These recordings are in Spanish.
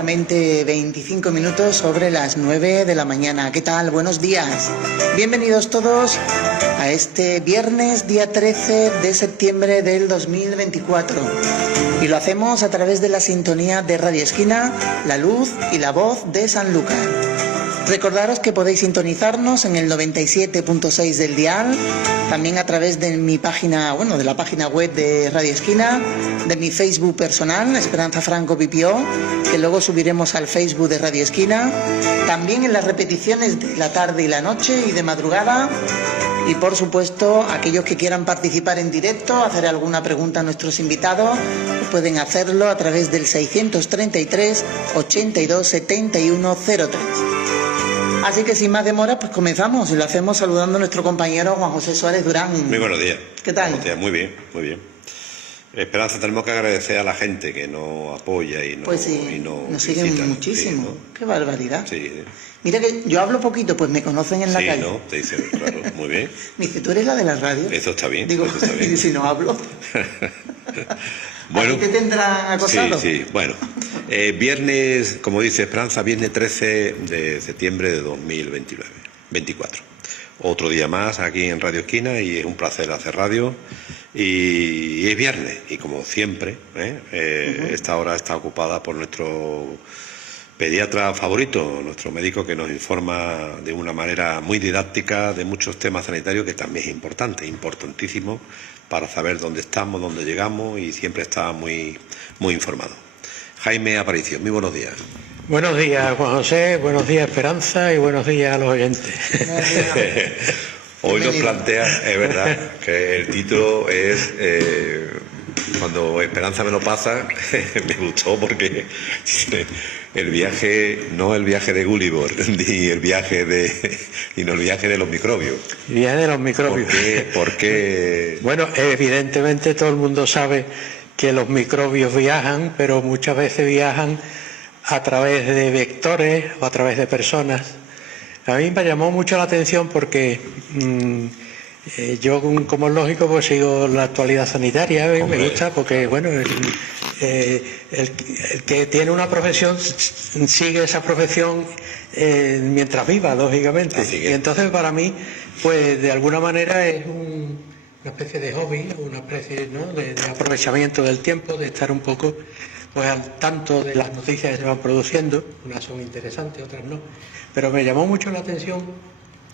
Exactamente 25 minutos sobre las 9 de la mañana. ¿Qué tal? Buenos días. Bienvenidos todos a este viernes, día 13 de septiembre del 2024. Y lo hacemos a través de la sintonía de Radio Esquina, la luz y la voz de Sanlúcar. Recordaros que podéis sintonizarnos en el 97.6 del dial, también a través de mi página, de la página web de Radio Esquina, de mi Facebook personal, Esperanza Franco Pipió, que luego subiremos al Facebook de Radio Esquina, también en las repeticiones de la tarde y la noche y de madrugada. Y por supuesto, aquellos que quieran participar en directo, hacer alguna pregunta a nuestros invitados, pueden hacerlo a través del 633 82 71 03. Así que sin más demora, pues comenzamos y lo hacemos saludando a nuestro compañero Juan José Suárez Durán. Muy buenos días. ¿Qué tal? Buenos días, muy bien, muy bien. Esperanza, tenemos que agradecer a la gente que nos apoya y nos, pues sí, nos siguen visita, muchísimo. Sí, ¿no? Qué barbaridad. Sí. Mira que yo hablo poquito, pues me conocen en la calle. Sí, ¿no? Te dicen, claro, muy bien. Me dice, ¿tú eres la de la radio? Eso está bien. Digo, eso está bien. y si no hablo. Bueno, ¿a ti te tendrán acosado? Sí, bueno. Viernes, como dice Esperanza, viernes 13 de septiembre de 2024. Otro día más aquí en Radio Esquina y es un placer hacer radio. Y es viernes y como siempre, esta hora está ocupada por nuestro pediatra favorito, nuestro médico que nos informa de una manera muy didáctica de muchos temas sanitarios que también es importante, importantísimo para saber dónde estamos, dónde llegamos y siempre está muy, muy informado. Jaime Aparicio, muy buenos días. Buenos días, Juan José, buenos días, Esperanza, y buenos días a los oyentes. Hoy nos plantea, es verdad, que el título es, cuando Esperanza me lo pasa, me gustó porque el viaje, no el viaje de Gulliver, ni el viaje sino el viaje de los microbios. El viaje de los microbios. ¿Por qué? Bueno, evidentemente todo el mundo sabe que los microbios viajan, pero muchas veces viajan a través de vectores o a través de personas. A mí me llamó mucho la atención porque yo, como es lógico, pues sigo la actualidad sanitaria y me gusta porque, bueno, el que tiene una profesión sigue esa profesión mientras viva, lógicamente. Y entonces para mí, pues de alguna manera es una especie de hobby, una especie, ¿no?, de aprovechamiento del tiempo, de estar un poco pues al tanto de las noticias que se van produciendo. Unas son interesantes, otras no. Pero me llamó mucho la atención,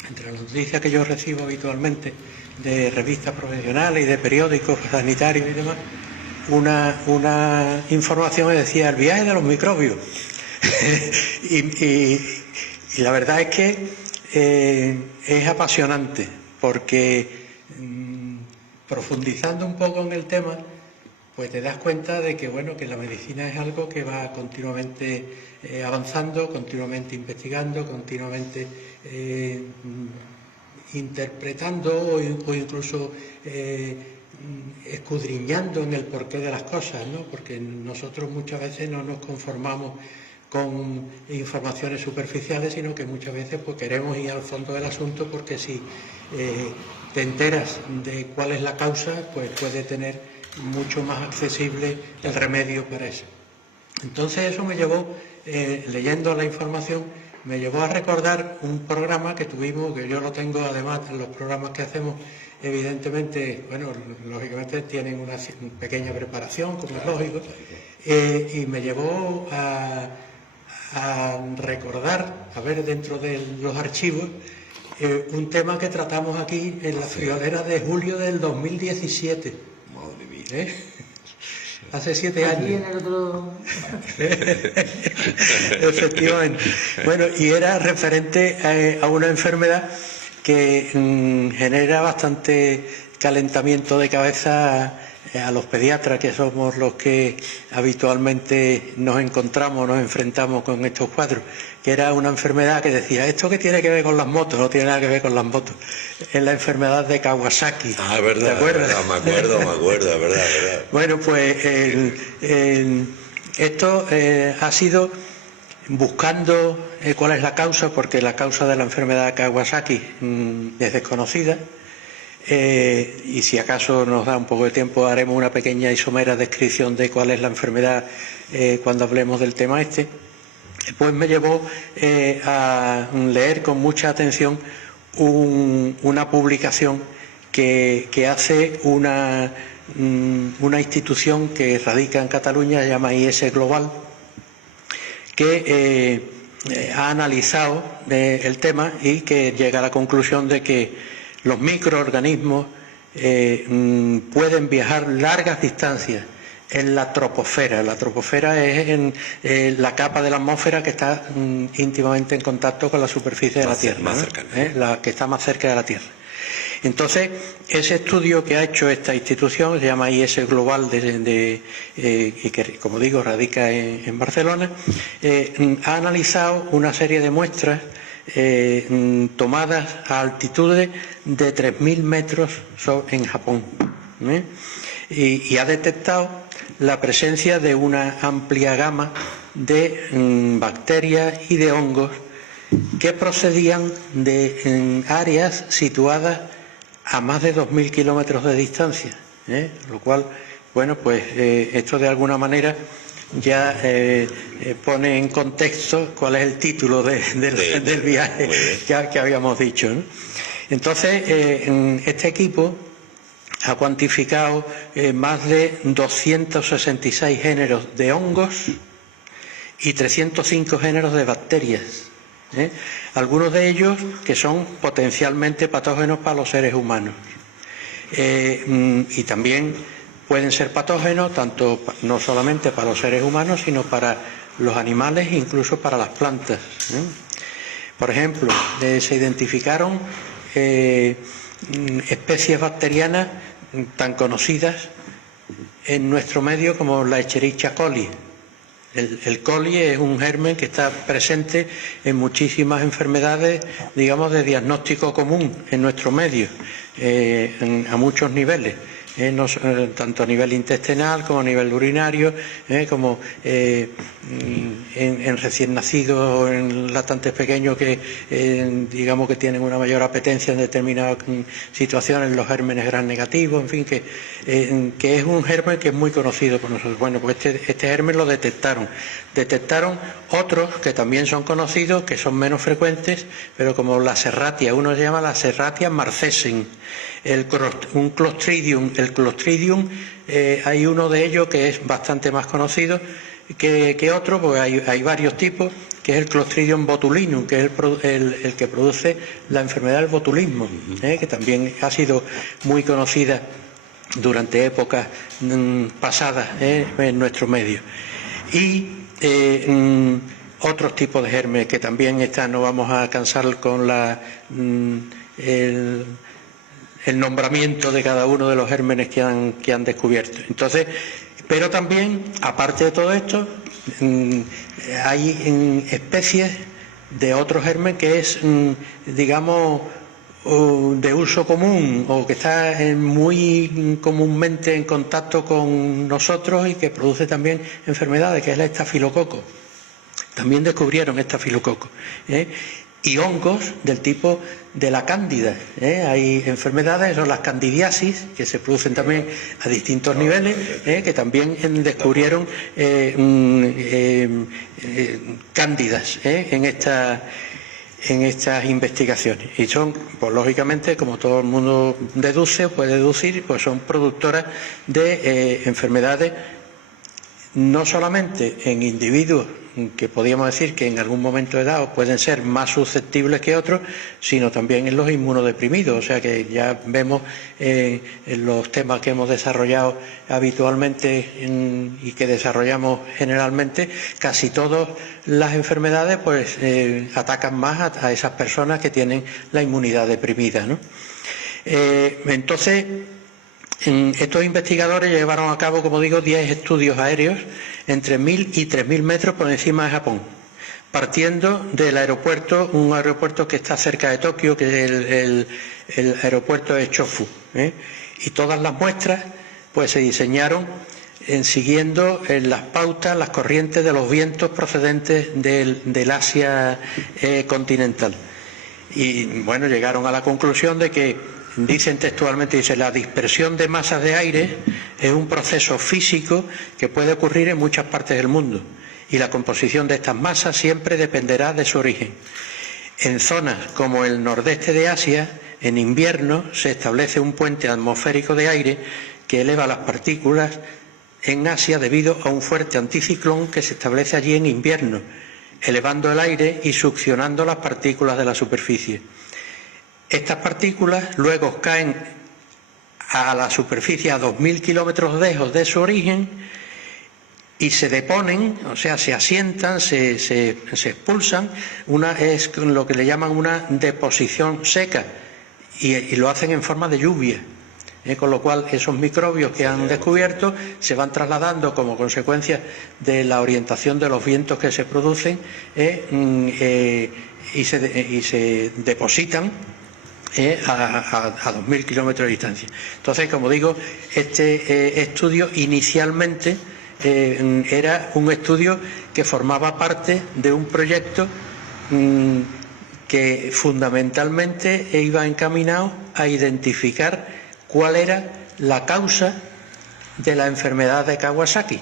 entre las noticias que yo recibo habitualmente, de revistas profesionales y de periódicos sanitarios y demás, una información que decía el viaje de los microbios. y la verdad es que es apasionante, porque profundizando un poco en el tema, pues te das cuenta de que, bueno, que la medicina es algo que va continuamente avanzando, continuamente investigando, continuamente interpretando o incluso escudriñando en el porqué de las cosas, ¿no? Porque nosotros muchas veces no nos conformamos con informaciones superficiales, sino que muchas veces pues queremos ir al fondo del asunto, porque si te enteras de cuál es la causa, pues puede tener mucho más accesible el remedio para eso. Entonces eso me llevó, leyendo la información, me llevó a recordar un programa que tuvimos, que yo lo tengo además en los programas que hacemos, evidentemente, bueno, lógicamente tienen una pequeña preparación, como es lógico, y me llevó a recordar, a ver dentro de los archivos, un tema que tratamos aquí en la friolera de julio del 2017. Hace 7 años. Aquí en el otro... Efectivamente. Bueno, y era referente a una enfermedad que genera bastante calentamiento de cabeza a los pediatras, que somos los que habitualmente nos enfrentamos con estos cuadros, que era una enfermedad que decía, ¿esto qué tiene que ver con las motos? No tiene nada que ver con las motos. Es la enfermedad de Kawasaki. Ah, verdad. ¿Te acuerdas? Me acuerdo, es verdad. Bueno, pues esto ha sido buscando cuál es la causa, porque la causa de la enfermedad de Kawasaki es desconocida. Y si acaso nos da un poco de tiempo haremos una pequeña y somera descripción de cuál es la enfermedad cuando hablemos del tema este. pues me llevó a leer con mucha atención una publicación que hace una institución que radica en Cataluña, se llama IS Global, que ha analizado el tema y que llega a la conclusión de que los microorganismos pueden viajar largas distancias en la troposfera. La troposfera es en la capa de la atmósfera que está íntimamente en contacto con la superficie de la Tierra, más ¿no? cercana. La que está más cerca de la Tierra. Entonces, ese estudio que ha hecho esta institución, se llama IS Global, y que, como digo, radica en Barcelona, ha analizado una serie de muestras tomadas a altitudes de 3.000 metros en Japón, y ha detectado la presencia de una amplia gama de bacterias y de hongos que procedían de áreas situadas a más de 2.000 kilómetros de distancia, lo cual, bueno, pues esto de alguna manera ya pone en contexto cuál es el título del viaje que habíamos dicho, ¿no? Entonces, este equipo ha cuantificado más de 266 géneros de hongos y 305 géneros de bacterias. Algunos de ellos que son potencialmente patógenos para los seres humanos, y también pueden ser patógenos tanto no solamente para los seres humanos, sino para los animales e incluso para las plantas. Por ejemplo, se identificaron especies bacterianas tan conocidas en nuestro medio como la Escherichia coli. El coli es un germen que está presente en muchísimas enfermedades, digamos, de diagnóstico común en nuestro medio, a muchos niveles, tanto a nivel intestinal como a nivel urinario, como en recién nacidos o en lactantes pequeños que digamos que tienen una mayor apetencia en determinadas situaciones, los gérmenes gram negativos, en fin, que es un germen que es muy conocido por nosotros. Bueno, pues este germen lo detectaron otros que también son conocidos, que son menos frecuentes, pero como la Serratia, uno se llama la Serratia marcescens, un Clostridium. El Clostridium, hay uno de ellos que es bastante más conocido que otro, porque hay varios tipos, que es el Clostridium botulinum, que es el que produce la enfermedad del botulismo, que también ha sido muy conocida durante épocas pasadas en nuestro medio. Y otros tipos de gérmenes que también no vamos a cansar con el nombramiento de cada uno de los gérmenes que han descubierto. Entonces, pero también, aparte de todo esto, hay especies de otros gérmenes que es, digamos, de uso común o que está muy comúnmente en contacto con nosotros y que produce también enfermedades, que es el estafilococo. También descubrieron estafilococo. Y hongos del tipo de la cándida. Hay enfermedades, son las candidiasis, que se producen también a distintos niveles, que también descubrieron cándidas en estas investigaciones. Y son, pues lógicamente, como todo el mundo puede deducir, pues son productoras de enfermedades, no solamente en individuos que podríamos decir que en algún momento dado pueden ser más susceptibles que otros, sino también en los inmunodeprimidos. O sea que ya vemos en los temas que hemos desarrollado habitualmente y que desarrollamos generalmente, casi todas las enfermedades pues atacan más a esas personas que tienen la inmunidad deprimida, ¿no? Entonces, estos investigadores llevaron a cabo, como digo, 10 estudios aéreos entre 1.000 y 3.000 metros por encima de Japón, partiendo del aeropuerto, un aeropuerto que está cerca de Tokio, que es el aeropuerto de Chofu. Y todas las muestras pues se diseñaron siguiendo las pautas, las corrientes de los vientos procedentes del Asia continental. Y bueno, llegaron a la conclusión de que, dicen textualmente, la dispersión de masas de aire es un proceso físico que puede ocurrir en muchas partes del mundo y la composición de estas masas siempre dependerá de su origen. En zonas como el nordeste de Asia, en invierno se establece un puente atmosférico de aire que eleva las partículas en Asia debido a un fuerte anticiclón que se establece allí en invierno, elevando el aire y succionando las partículas de la superficie. Estas partículas luego caen a la superficie a 2000 kilómetros lejos de su origen y se deponen, o sea, se asientan, se expulsan. Es lo que le llaman una deposición seca y lo hacen en forma de lluvia. Con lo cual esos microbios que han descubierto se van trasladando como consecuencia de la orientación de los vientos que se producen y se depositan a 2000 kilómetros de distancia. Entonces, como digo, este estudio inicialmente era un estudio que formaba parte de un proyecto que fundamentalmente iba encaminado a identificar cuál era la causa de la enfermedad de Kawasaki.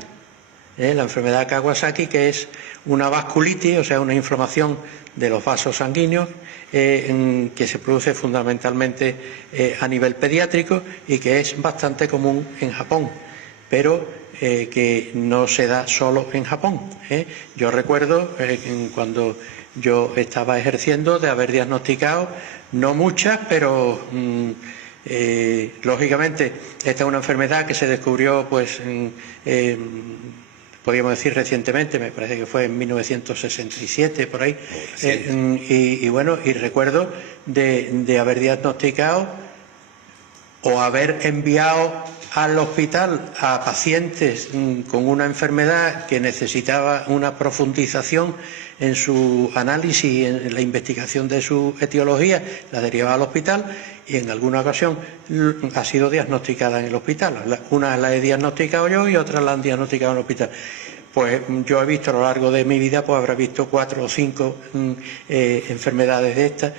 La enfermedad de Kawasaki, que es una vasculitis, o sea, una inflamación de los vasos sanguíneos que se produce fundamentalmente a nivel pediátrico y que es bastante común en Japón, pero que no se da solo en Japón. Yo recuerdo cuando yo estaba ejerciendo de haber diagnosticado, no muchas, pero lógicamente esta es una enfermedad que se descubrió pues podríamos decir recientemente, me parece que fue en 1967 por ahí, y bueno, y recuerdo de haber diagnosticado o haber enviado al hospital a pacientes con una enfermedad que necesitaba una profundización en su análisis, en la investigación de su etiología, la derivaba al hospital y en alguna ocasión ha sido diagnosticada en el hospital. Una la he diagnosticado yo y otra la han diagnosticado en el hospital. Pues yo he visto a lo largo de mi vida, pues habré visto 4 o 5 enfermedades de estas,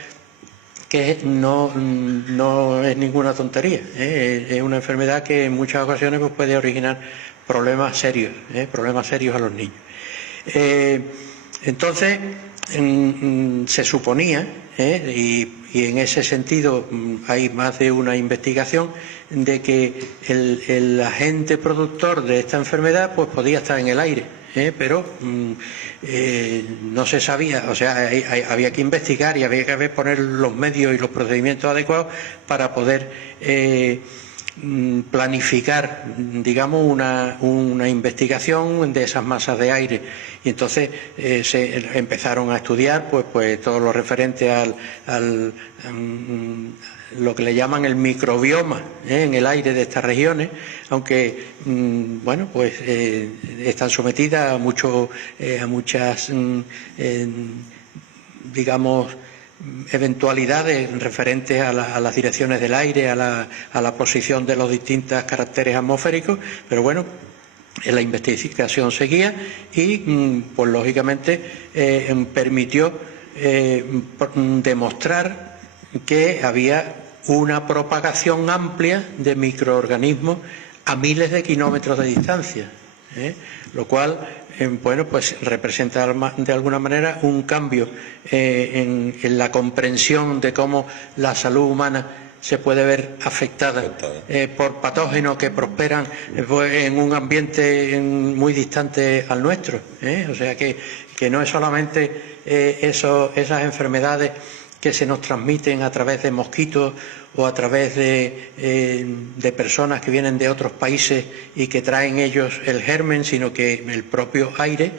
que no es ninguna tontería, es una enfermedad que en muchas ocasiones pues, puede originar problemas serios a los niños. Entonces, se suponía, y en ese sentido hay más de una investigación, de que el agente productor de esta enfermedad pues podía estar en el aire, pero no se sabía, o sea, había que investigar y había que poner los medios y los procedimientos adecuados para poder planificar, digamos, una investigación de esas masas de aire. Y entonces se empezaron a estudiar pues todo lo referente al lo que le llaman el microbioma en el aire de estas regiones, aunque bueno, pues están sometidas a muchas digamos eventualidades referentes a las direcciones del aire, a la posición de los distintos caracteres atmosféricos, pero bueno, la investigación seguía y pues lógicamente permitió demostrar que había una propagación amplia de microorganismos a miles de kilómetros de distancia, lo cual bueno, pues representa de alguna manera un cambio en la comprensión de cómo la salud humana se puede ver afectada por patógenos que prosperan en un ambiente muy distante al nuestro, o sea que no es solamente esas enfermedades que se nos transmiten a través de mosquitos o a través de personas que vienen de otros países y que traen ellos el germen, sino que el propio aire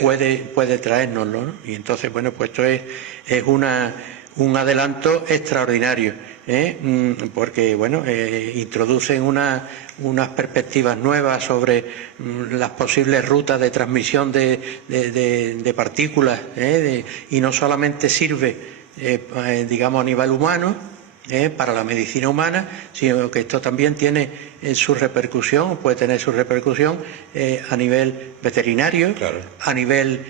puede traérnoslo, ¿no? Y entonces, bueno, pues esto es un adelanto extraordinario, porque, bueno, introducen unas perspectivas nuevas sobre las posibles rutas de transmisión de partículas, y no solamente sirve digamos a nivel humano, para la medicina humana, sino que esto también tiene su repercusión, puede tener su repercusión a nivel veterinario, claro, a nivel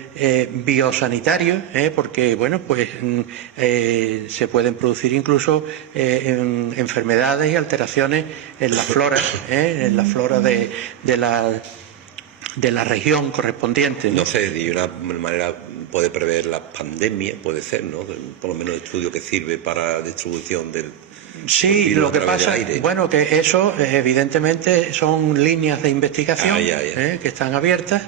biosanitario, porque bueno, pues se pueden producir incluso enfermedades y alteraciones en la flora, de de la región correspondiente. No sé, de una manera puede prever la pandemia, puede ser, ¿no? Por lo menos el estudio que sirve para distribución del Sí, virus lo que a través pasa, del aire. bueno, que eso evidentemente son líneas de investigación que están abiertas,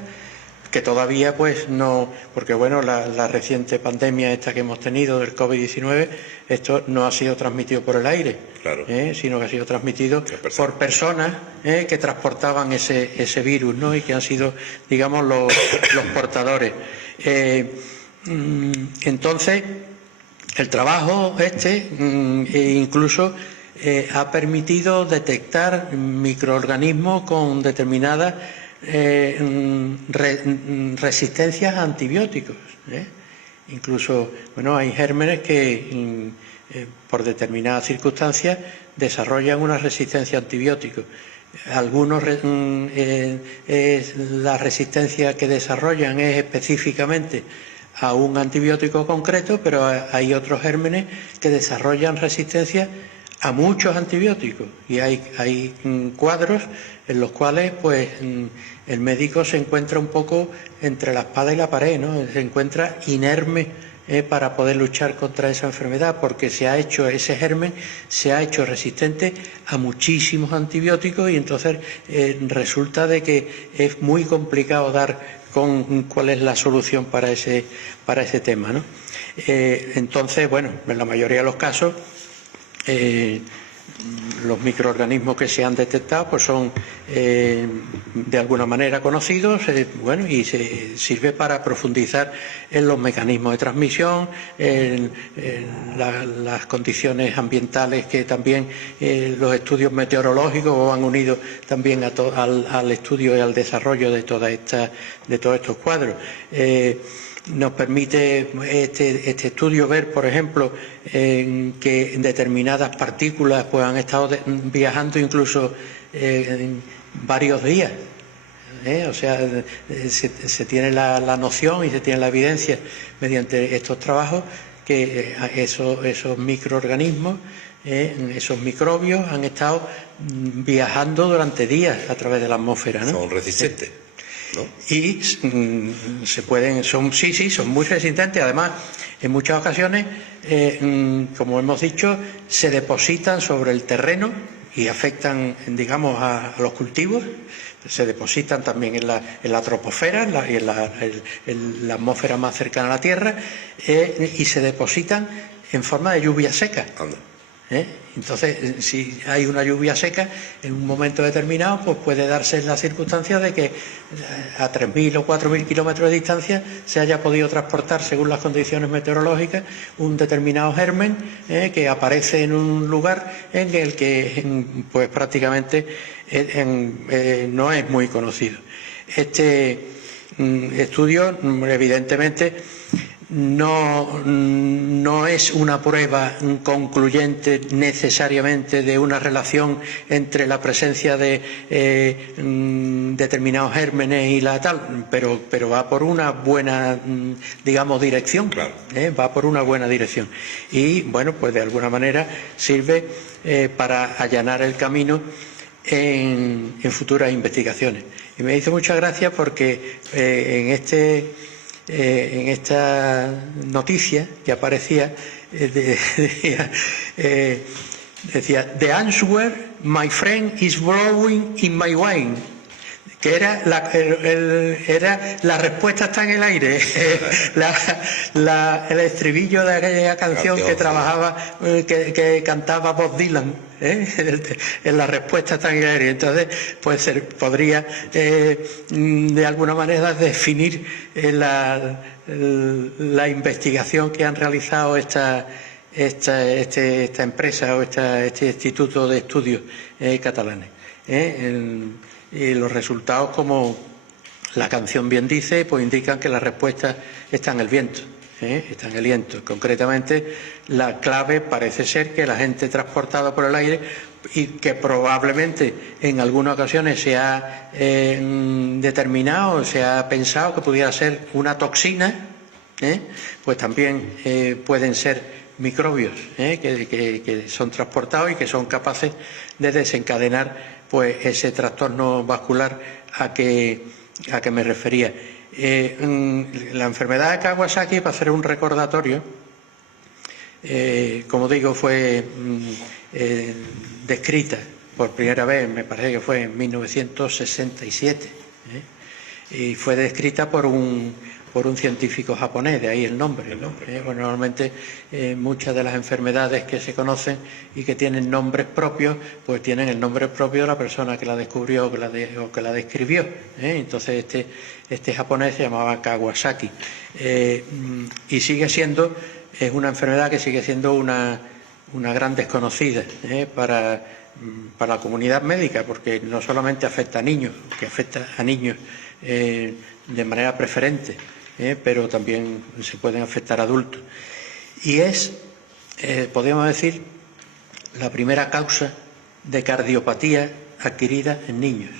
que todavía pues no, porque bueno, la reciente pandemia esta que hemos tenido del COVID-19, esto no ha sido transmitido por el aire, Claro. sino que ha sido transmitido por personas que transportaban ese virus, ¿no? Y que han sido, digamos, los portadores. Entonces, el trabajo incluso ha permitido detectar microorganismos con determinadas resistencias a antibióticos. Incluso, bueno, hay gérmenes que por determinadas circunstancias desarrollan una resistencia a antibióticos. Algunos la resistencia que desarrollan es específicamente a un antibiótico concreto, pero hay otros gérmenes que desarrollan resistencia a muchos antibióticos, y hay cuadros en los cuales pues el médico se encuentra un poco entre la espada y la pared, ¿no? Se encuentra inerme para poder luchar contra esa enfermedad, porque ese germen se ha hecho resistente a muchísimos antibióticos, y entonces resulta de que es muy complicado dar con cuál es la solución para ese tema, ¿no? Entonces, bueno, en la mayoría de los casos los microorganismos que se han detectado pues son de alguna manera conocidos, bueno, y se sirve para profundizar en los mecanismos de transmisión, en las condiciones ambientales, que también los estudios meteorológicos han unido también al estudio y al desarrollo de todos estos cuadros. Nos permite este estudio ver, por ejemplo, que determinadas partículas pues han estado viajando incluso varios días. O sea, se tiene la noción y se tiene la evidencia mediante estos trabajos que esos microorganismos, esos microbios han estado viajando durante días a través de la atmósfera, ¿no? Son resistentes, ¿no? Y son muy resistentes. Además, en muchas ocasiones, como hemos dicho, se depositan sobre el terreno y afectan, digamos, a los cultivos. Se depositan también en la troposfera, en la atmósfera más cercana a la Tierra, y se depositan en forma de lluvia seca. Entonces, si hay una lluvia seca en un momento determinado, pues puede darse la circunstancia de que a 3.000 o 4.000 kilómetros de distancia se haya podido transportar, según las condiciones meteorológicas, un determinado germen que aparece en un lugar en el que pues prácticamente no es muy conocido. Este estudio, evidentemente, no es una prueba concluyente necesariamente de una relación entre la presencia de determinados gérmenes y la tal, pero va por una buena, digamos, dirección. Claro. Va por una buena dirección. Y, bueno, pues de alguna manera sirve para allanar el camino en futuras investigaciones. Y me hizo mucha gracia porque en esta noticia que aparecía decía "The answer, my friend, is brewing in my wine", que era la respuesta está en el aire. El estribillo de aquella canción que trabajaba, que cantaba Bob Dylan, en la respuesta está en el aire. Entonces, pues podría de alguna manera definir la investigación que han realizado esta empresa o este instituto de estudios catalanes. Y los resultados, como la canción bien dice, pues indican que la respuesta está en el viento. Está en el viento. Concretamente, la clave parece ser que la gente transportada por el aire, y que probablemente en algunas ocasiones se ha determinado, se ha pensado que pudiera ser una toxina, pues también pueden ser microbios que son transportados y que son capaces de desencadenar pues ese trastorno vascular a que a qué me refería. La enfermedad de Kawasaki, para hacer un recordatorio, como digo, fue descrita por primera vez, me parece que fue en 1967, y fue descrita por un científico japonés, de ahí el nombre, ¿no? Bueno, normalmente muchas de las enfermedades que se conocen y que tienen nombres propios, pues tienen el nombre propio de la persona que la descubrió o que la describió. Entonces este japonés se llamaba Kawasaki. Y es una enfermedad que sigue siendo una gran desconocida para la comunidad médica, porque no solamente afecta a niños, que afecta a niños de manera preferente, pero también se pueden afectar a adultos. Y es, podríamos decir, la primera causa de cardiopatía adquirida en niños.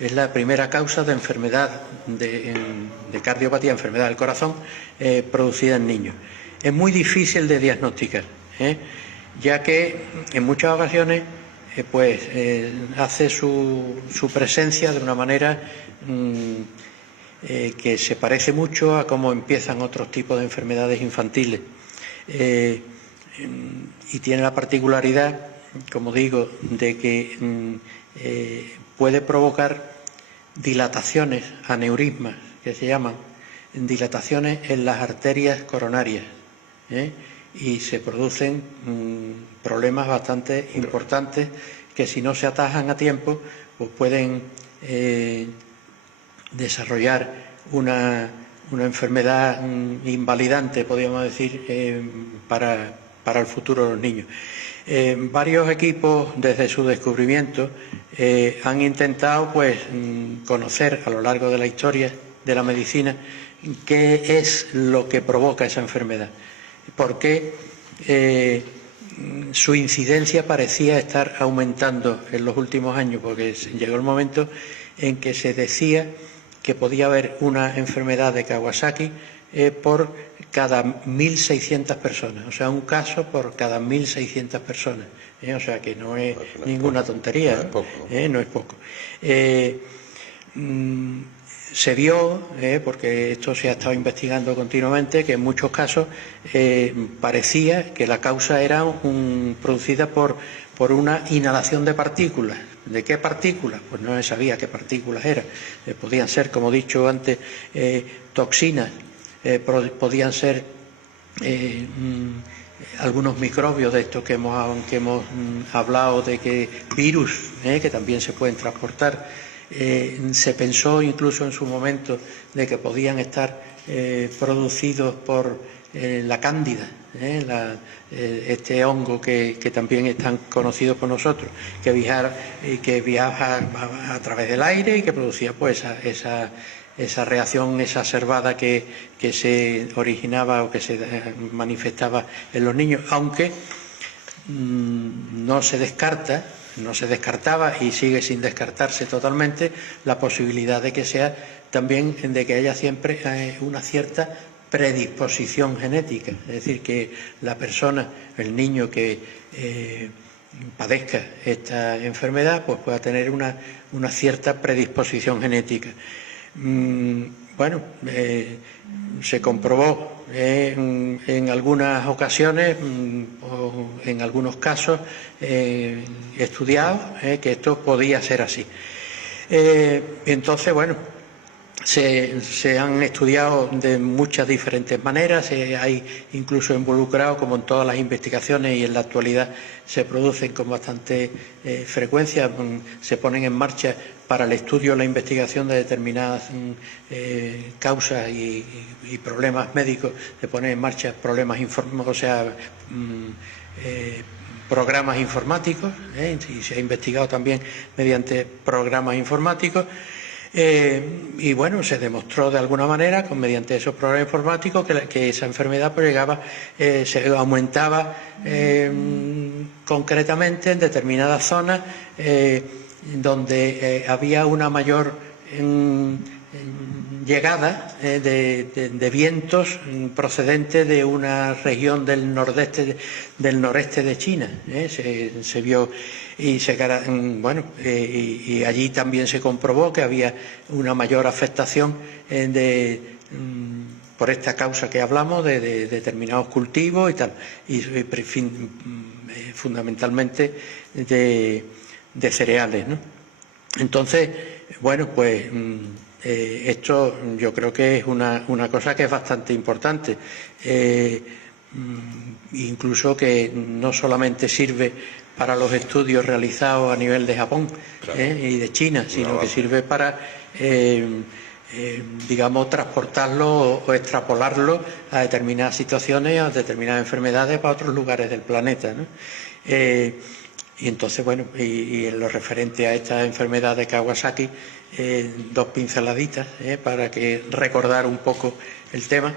Es la primera causa de enfermedad, de cardiopatía, enfermedad del corazón, producida en niños. Es muy difícil de diagnosticar, ya que en muchas ocasiones hace su presencia de una manera que se parece mucho a cómo empiezan otros tipos de enfermedades infantiles. Y tiene la particularidad, como digo, de que puede provocar dilataciones, aneurismas, que se llaman, dilataciones en las arterias coronarias, y se producen problemas bastante importantes que, si no se atajan a tiempo, pues pueden desarrollar una enfermedad invalidante, podríamos decir, para el futuro de los niños. Varios equipos, desde su descubrimiento, han intentado conocer a lo largo de la historia de la medicina qué es lo que provoca esa enfermedad, porque su incidencia parecía estar aumentando en los últimos años, porque llegó el momento en que se decía que podía haber una enfermedad de Kawasaki por cada 1.600 personas, o sea, un caso por cada 1.600 personas, o sea, que no es ninguna tontería, no es poco. Se vio, porque esto se ha estado investigando continuamente, que en muchos casos parecía que la causa era producida por una inhalación de partículas. ¿De qué partículas? Pues no se sabía qué partículas eran. Podían ser, como he dicho antes, toxinas, podían ser algunos microbios de estos que hemos hablado, de que virus, que también se pueden transportar. Se pensó incluso en su momento de que podían estar producidos por la cándida, este hongo que también es tan conocido por nosotros, que viaja a través del aire y que producía esa reacción exacerbada que se originaba o que se manifestaba en los niños, aunque no se descartaba y sigue sin descartarse totalmente la posibilidad de que sea también, de que haya siempre una cierta predisposición genética, es decir, que la persona, el niño que padezca esta enfermedad, pues pueda tener una cierta predisposición genética. Se comprobó en algunas ocasiones o en algunos casos estudiados que esto podía ser así. Entonces, se han estudiado de muchas diferentes maneras, hay incluso involucrado, como en todas las investigaciones, y en la actualidad se producen con bastante frecuencia, se ponen en marcha para el estudio o la investigación de determinadas causas y problemas médicos, se ponen en marcha programas informáticos, y se ha investigado también mediante programas informáticos. Se demostró de alguna manera, mediante esos programas informáticos, que esa enfermedad se aumentaba concretamente en determinadas zonas donde había una mayor llegada de vientos procedentes de una región del noreste de China. Se vio Y y allí también se comprobó que había una mayor afectación por esta causa que hablamos de determinados cultivos y tal, y fundamentalmente de cereales, ¿no? Entonces, bueno, pues esto yo creo que es una cosa que es bastante importante, incluso que no solamente sirve para los estudios realizados a nivel de Japón, claro, y de China, sino que sirve para, digamos, transportarlo o extrapolarlo a determinadas situaciones, a determinadas enfermedades para otros lugares del planeta, ¿no? Y entonces, bueno, y en lo referente a esta enfermedad de Kawasaki, dos pinceladitas para que recordar un poco el tema.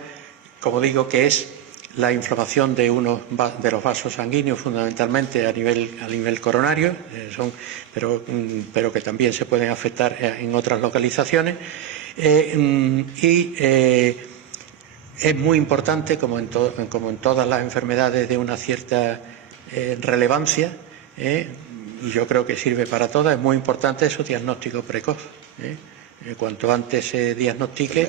Como digo, que es la inflamación de uno de los vasos sanguíneos, fundamentalmente a nivel coronario, pero que también se pueden afectar en otras localizaciones. Es muy importante, como en todas las enfermedades de una cierta relevancia, y yo creo que sirve para todas, es muy importante su diagnóstico precoz. Cuanto antes se diagnostique,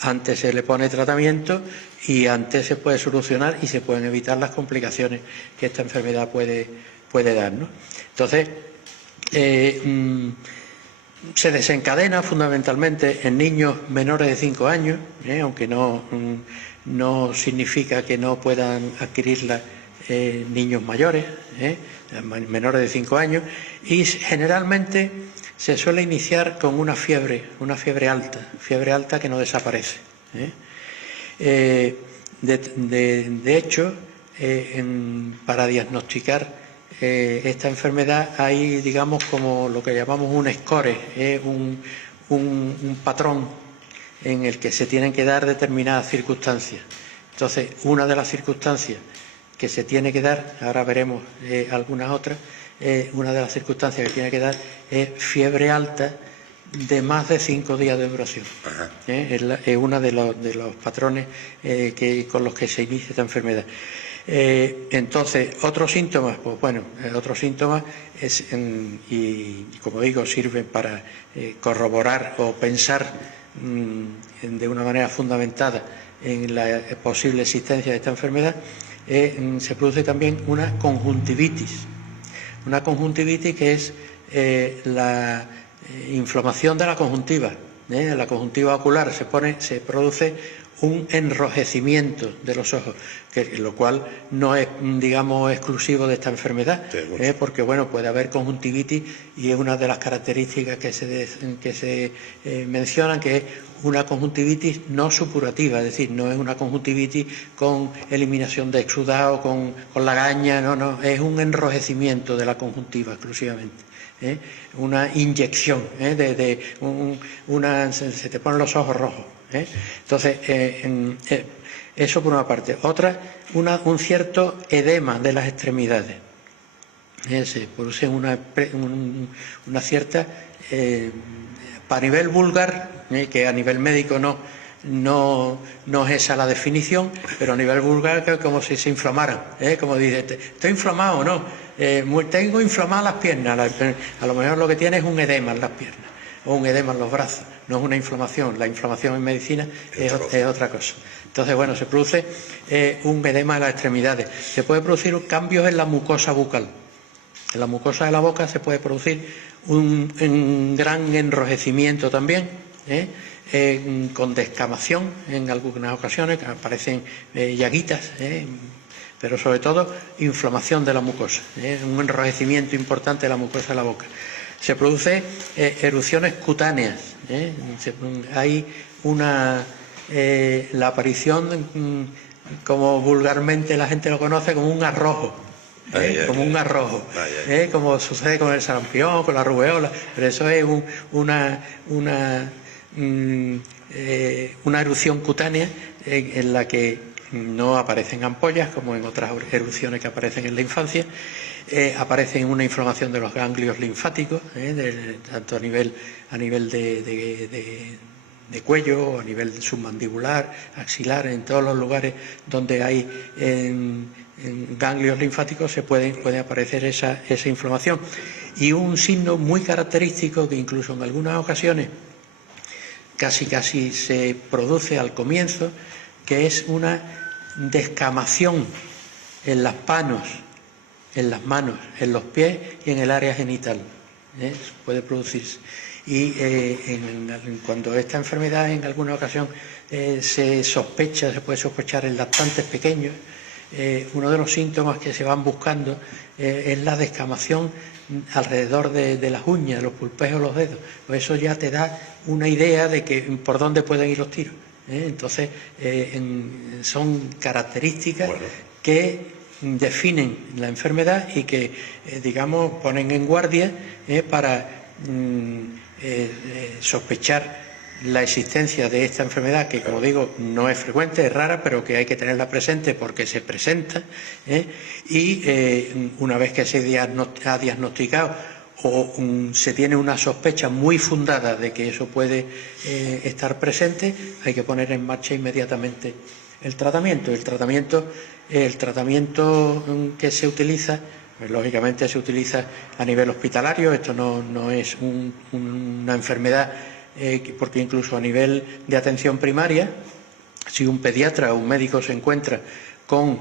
antes se le pone tratamiento y antes se puede solucionar y se pueden evitar las complicaciones que esta enfermedad puede dar, ¿no? Entonces, se desencadena fundamentalmente en niños menores de 5 años, aunque no significa que no puedan adquirirla niños mayores, menores de 5 años, y generalmente se suele iniciar con una fiebre alta que no desaparece. De hecho, para diagnosticar esta enfermedad hay, digamos, como lo que llamamos un score, un patrón en el que se tienen que dar determinadas circunstancias. Entonces, una de las circunstancias que se tiene que dar, ahora veremos algunas otras, una de las circunstancias que tiene que dar es fiebre alta de más de 5 días de duración. Es uno de los patrones con los que se inicia esta enfermedad. Entonces, otros síntomas, pues bueno, otros síntomas y como digo, sirven para corroborar o pensar de una manera fundamentada en la posible existencia de esta enfermedad. Se produce también una conjuntivitis que es la inflamación de la conjuntiva. La conjuntiva ocular se produce un enrojecimiento de los ojos, lo cual no es, digamos, exclusivo de esta enfermedad, porque bueno, puede haber conjuntivitis y es una de las características que se mencionan, que es una conjuntivitis no supurativa, es decir, no es una conjuntivitis con eliminación de exudado, con lagaña, no, es un enrojecimiento de la conjuntiva exclusivamente. Una inyección, se te ponen los ojos rojos. Entonces, eso por una parte. Otra, un cierto edema de las extremidades. Se produce una cierta, para nivel vulgar, que a nivel médico no es esa la definición, pero a nivel vulgar es como si se inflamaran, como dice, estoy inflamado, ¿no? Tengo inflamadas las piernas, a lo mejor lo que tiene es un edema en las piernas o un edema en los brazos, no es una inflamación. La inflamación en medicina es otra cosa. Entonces, bueno, se produce un edema de las extremidades. Se puede producir cambios en la mucosa bucal. En la mucosa de la boca se puede producir un gran enrojecimiento también, con descamación en algunas ocasiones, aparecen llaguitas, pero sobre todo inflamación de la mucosa, un enrojecimiento importante de la mucosa de la boca. Se produce erupciones cutáneas, hay la aparición, como vulgarmente la gente lo conoce, como un arrojo. Como sucede con el sarampión, con la rubeola, pero eso es una erupción cutánea en la que no aparecen ampollas como en otras erupciones que aparecen en la infancia. Aparece una inflamación de los ganglios linfáticos, tanto a nivel de cuello, o a nivel submandibular, axilar, en todos los lugares donde hay en ganglios linfáticos puede aparecer esa inflamación. Y un signo muy característico que incluso en algunas ocasiones casi se produce al comienzo, que es una descamación en las manos, en los pies y en el área genital. Puede producirse. Y cuando esta enfermedad en alguna ocasión se puede sospechar en lactantes pequeños, uno de los síntomas que se van buscando es la descamación alrededor de las uñas, los pulpejos, los dedos. Pues eso ya te da una idea de por dónde pueden ir los tiros. Entonces, son características que definen la enfermedad y que, digamos, ponen en guardia para sospechar la existencia de esta enfermedad, que, como digo, no es frecuente, es rara, pero que hay que tenerla presente porque se presenta, y una vez que se ha diagnosticado o se tiene una sospecha muy fundada de que eso puede estar presente, hay que poner en marcha inmediatamente el tratamiento. El tratamiento que se utiliza, pues, lógicamente se utiliza a nivel hospitalario. Esto no es una enfermedad, porque incluso a nivel de atención primaria, si un pediatra o un médico se encuentra con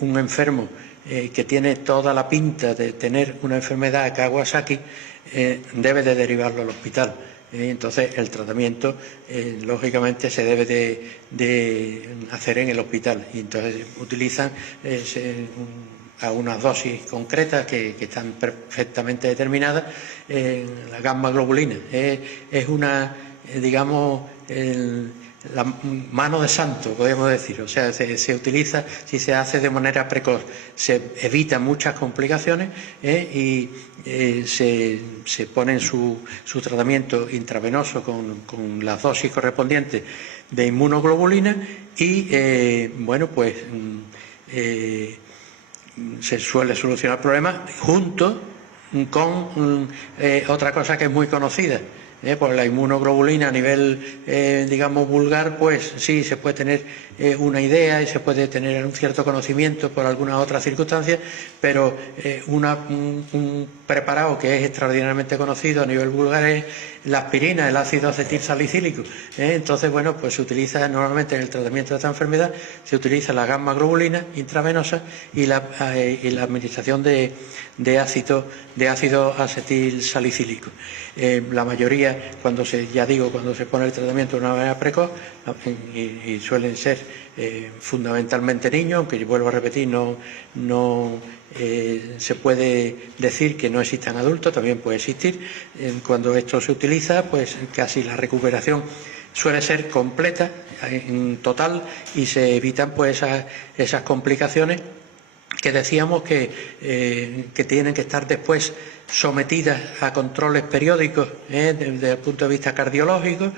un enfermo que tiene toda la pinta de tener una enfermedad Kawasaki, debe de derivarlo al hospital. Entonces el tratamiento lógicamente se debe de hacer en el hospital, y entonces utilizan a unas dosis concretas que están perfectamente determinadas. La gamma globulina es una, digamos, la mano de santo, podemos decir. O sea, se utiliza, si se hace de manera precoz, se evitan muchas complicaciones, y se pone su tratamiento intravenoso con las dosis correspondientes de inmunoglobulina, y bueno, pues se suele solucionar el problema junto con otra cosa que es muy conocida. Pues la inmunoglobulina a nivel, digamos, vulgar, pues sí, se puede tener una idea y se puede tener un cierto conocimiento por algunas otras circunstancias, pero un preparado que es extraordinariamente conocido a nivel vulgar es la aspirina, el ácido acetilsalicílico. Entonces, bueno, pues se utiliza normalmente en el tratamiento de esta enfermedad, se utiliza la gamma globulina intravenosa y la administración de ácido acetilsalicílico. La mayoría, cuando se pone el tratamiento de una manera precoz, y suelen ser fundamentalmente niños, aunque vuelvo a repetir, no se puede decir que no existan adultos, también puede existir. Cuando esto se utiliza, pues casi la recuperación suele ser completa, en total, y se evitan pues esas complicaciones que decíamos que tienen que estar después sometidas a controles periódicos desde el punto de vista cardiológico,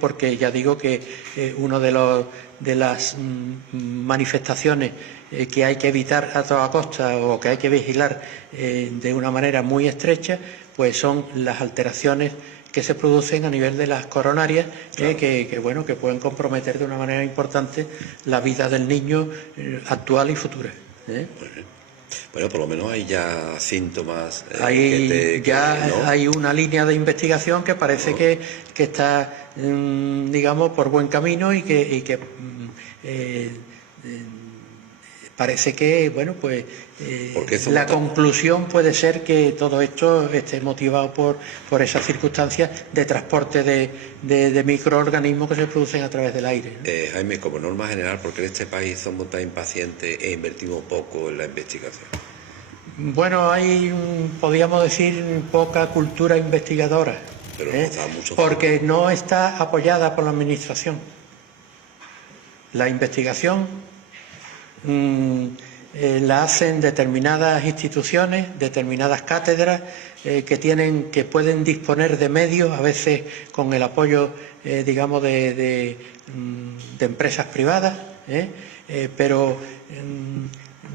porque ya digo que una de las manifestaciones que hay que evitar a toda costa, o que hay que vigilar de una manera muy estrecha, pues son las alteraciones que se producen a nivel de las coronarias, claro, que pueden comprometer de una manera importante la vida del niño actual y futura. Bueno, por lo menos hay ya síntomas. Hay una línea de investigación que parece que está, digamos, por buen camino, y que parece que, bueno, pues la conclusión puede ser que todo esto esté motivado por esas circunstancias de transporte de microorganismos que se producen a través del aire, ¿no? Jaime, como norma general, ¿por qué en este país somos tan impacientes e invertimos poco en la investigación? Bueno, podríamos decir, poca cultura investigadora, pero nos da mucho porque no está apoyada por la administración. La investigación la hacen determinadas instituciones, determinadas cátedras que pueden disponer de medios, a veces con el apoyo, digamos, de empresas privadas, pero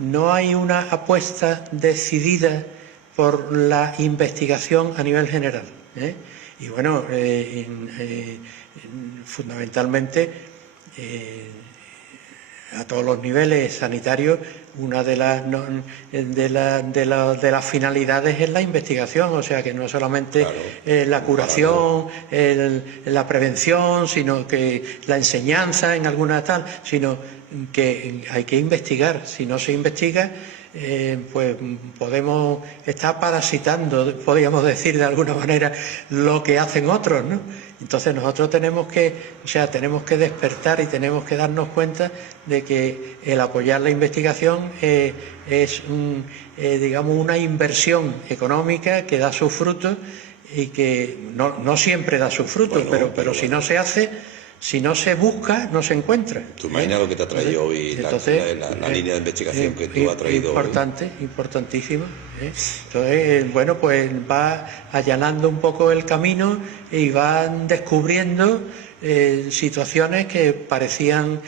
no hay una apuesta decidida por la investigación a nivel general. Y bueno, fundamentalmente a todos los niveles sanitarios, una de las finalidades es la investigación, o sea que no es solamente la curación, la prevención, sino que la enseñanza en alguna tal, sino que hay que investigar. Si no se investiga, pues podemos estar parasitando, podríamos decir de alguna manera, lo que hacen otros, ¿no? Entonces nosotros tenemos que despertar y tenemos que darnos cuenta de que el apoyar la investigación es digamos una inversión económica que da sus frutos y que no siempre da sus frutos, pero si no se hace, si no se busca, no se encuentra. Tú imaginas lo que te ha traído hoy la línea de investigación que tú has traído. Importante, importantísima. Entonces, bueno, pues va allanando un poco el camino y van descubriendo situaciones que parecían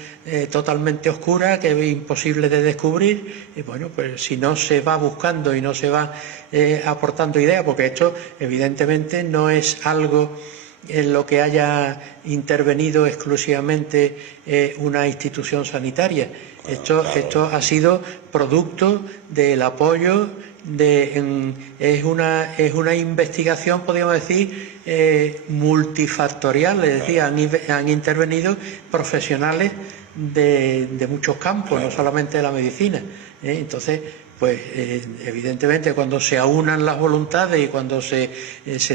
totalmente oscuras, que es imposible de descubrir. Y bueno, pues si no se va buscando y no se va aportando ideas, porque esto evidentemente no es algo en lo que haya intervenido exclusivamente una institución sanitaria. Esto ha sido producto del apoyo es una investigación, podríamos decir, multifactorial, es decir, han intervenido profesionales de muchos campos, no solamente de la medicina. Entonces, pues evidentemente cuando se aunan las voluntades y cuando se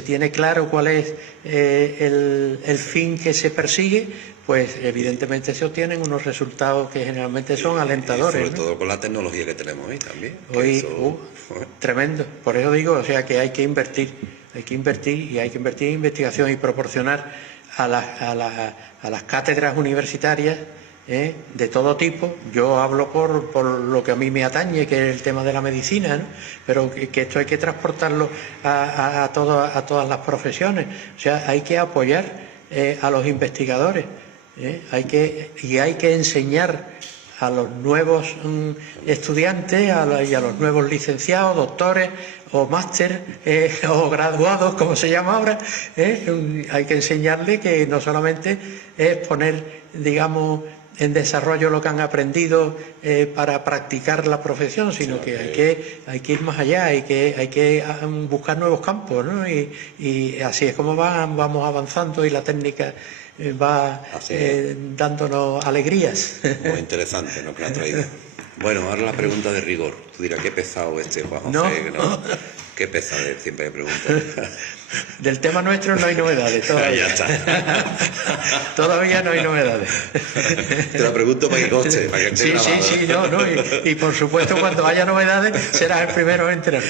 tiene claro cuál es el fin que se persigue, pues evidentemente se obtienen unos resultados que generalmente son alentadores. Y sobre todo con la tecnología que tenemos hoy también. Hoy, tremendo. Por eso digo, o sea, que hay que invertir y hay que invertir en investigación y proporcionar a las cátedras universitarias de todo tipo. Yo hablo por lo que a mí me atañe, que es el tema de la medicina, ¿no? Pero que esto hay que transportarlo a todas las profesiones. O sea, hay que apoyar a los investigadores, hay que enseñar a los nuevos estudiantes y a los nuevos licenciados, doctores o máster o graduados, como se llama ahora. Hay que enseñarles que no solamente es poner, digamos, en desarrollo lo que han aprendido para practicar la profesión, sino que hay que ir más allá, hay que buscar nuevos campos, ¿no? Y así es como vamos avanzando y la técnica va dándonos alegrías. Muy interesante lo que ha traído. Bueno, ahora la pregunta de rigor. Tú dirás, qué pesado Juan José. ¿No? Qué pesado, siempre pregunto. Del tema nuestro no hay novedades todavía. Ya está. Todavía no hay novedades. Te lo pregunto para que conste, para que esté grabado. Sí, y por supuesto cuando haya novedades serás el primero en enterar.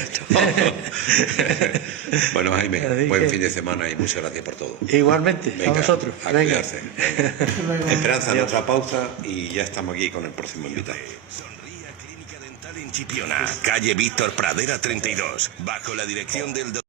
Bueno, Jaime, buen fin de semana y muchas gracias por todo. Igualmente, venga, a vosotros. A cuidarse. Venga. Esperanza, nuestra pausa y ya estamos aquí con el próximo invitado. Sonría Clínica Dental en Chipiona, calle Víctor Pradera 32, bajo la dirección del doctor